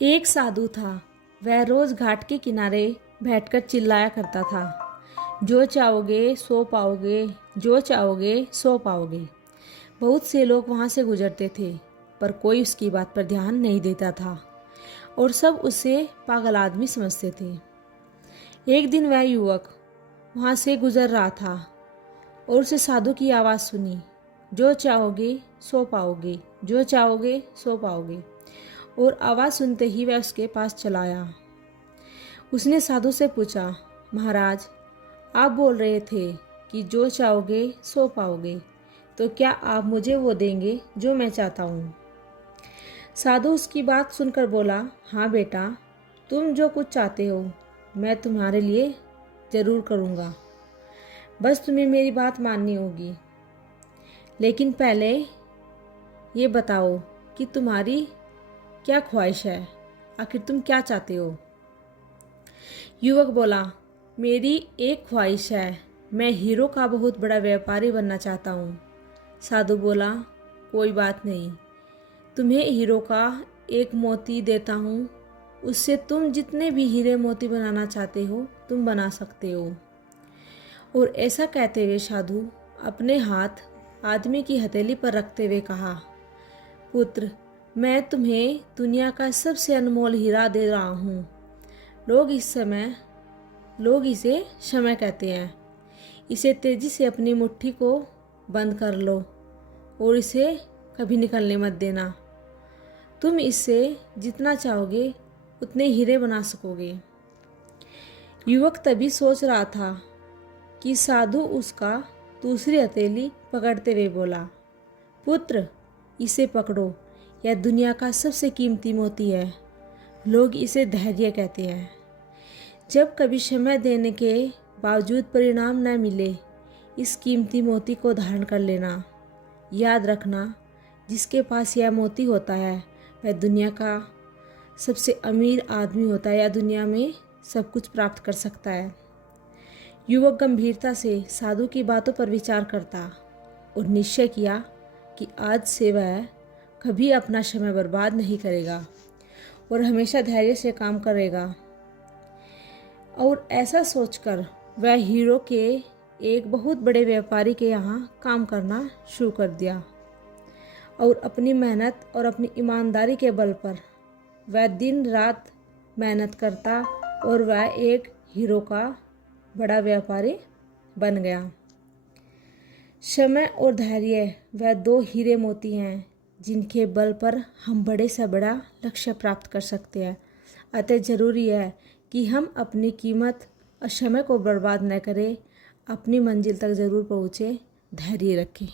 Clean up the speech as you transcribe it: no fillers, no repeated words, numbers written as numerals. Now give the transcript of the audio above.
एक साधु था। वह रोज घाट के किनारे बैठकर चिल्लाया करता था, जो चाहोगे सो पाओगे, जो चाहोगे सो पाओगे। बहुत से लोग वहां से गुजरते थे, पर कोई उसकी बात पर ध्यान नहीं देता था और सब उसे पागल आदमी समझते थे। एक दिन वह युवक वहां से गुजर रहा था और उसे साधु की आवाज़ सुनी, जो चाहोगे सो पाओगे, जो चाहोगे सो पाओगे। और आवाज़ सुनते ही वह उसके पास चला आया। उसने साधु से पूछा, महाराज, आप बोल रहे थे कि जो चाहोगे सो पाओगे, तो क्या आप मुझे वो देंगे जो मैं चाहता हूँ? साधु उसकी बात सुनकर बोला, हाँ बेटा, तुम जो कुछ चाहते हो मैं तुम्हारे लिए ज़रूर करूँगा, बस तुम्हें मेरी बात माननी होगी। लेकिन पहले ये बताओ कि तुम्हारी क्या ख्वाहिश है, आखिर तुम क्या चाहते हो? युवक बोला, मेरी एक ख्वाहिश है, मैं हीरो का बहुत बड़ा व्यापारी बनना चाहता हूँ। साधु बोला, कोई बात नहीं, तुम्हें हीरो का एक मोती देता हूँ, उससे तुम जितने भी हीरे मोती बनाना चाहते हो तुम बना सकते हो। और ऐसा कहते हुए साधु अपने हाथ आदमी की हथेली पर रखते हुए कहा, पुत्र, मैं तुम्हें दुनिया का सबसे अनमोल हीरा दे रहा हूँ। लोग इसे समय कहते हैं। इसे तेजी से अपनी मुट्ठी को बंद कर लो और इसे कभी निकलने मत देना। तुम इससे जितना चाहोगे उतने हीरे बना सकोगे। युवक तभी सोच रहा था कि साधु उसका दूसरी हथेली पकड़ते हुए बोला, पुत्र, इसे पकड़ो, यह दुनिया का सबसे कीमती मोती है। लोग इसे धैर्य कहते हैं। जब कभी समय देने के बावजूद परिणाम न मिले, इस कीमती मोती को धारण कर लेना। याद रखना, जिसके पास यह मोती होता है वह दुनिया का सबसे अमीर आदमी होता है या दुनिया में सब कुछ प्राप्त कर सकता है। युवक गंभीरता से साधु की बातों पर विचार करता और निश्चय किया कि आज से वह कभी अपना समय बर्बाद नहीं करेगा और हमेशा धैर्य से काम करेगा। और ऐसा सोचकर वह हीरो के एक बहुत बड़े व्यापारी के यहाँ काम करना शुरू कर दिया और अपनी मेहनत और अपनी ईमानदारी के बल पर वह दिन रात मेहनत करता और वह एक हीरो का बड़ा व्यापारी बन गया। समय और धैर्य वह दो हीरे मोती हैं जिनके बल पर हम बड़े से बड़ा लक्ष्य प्राप्त कर सकते हैं। अतः ज़रूरी है कि हम अपनी कीमत और समय को बर्बाद न करें, अपनी मंजिल तक ज़रूर पहुँचे, धैर्य रखें।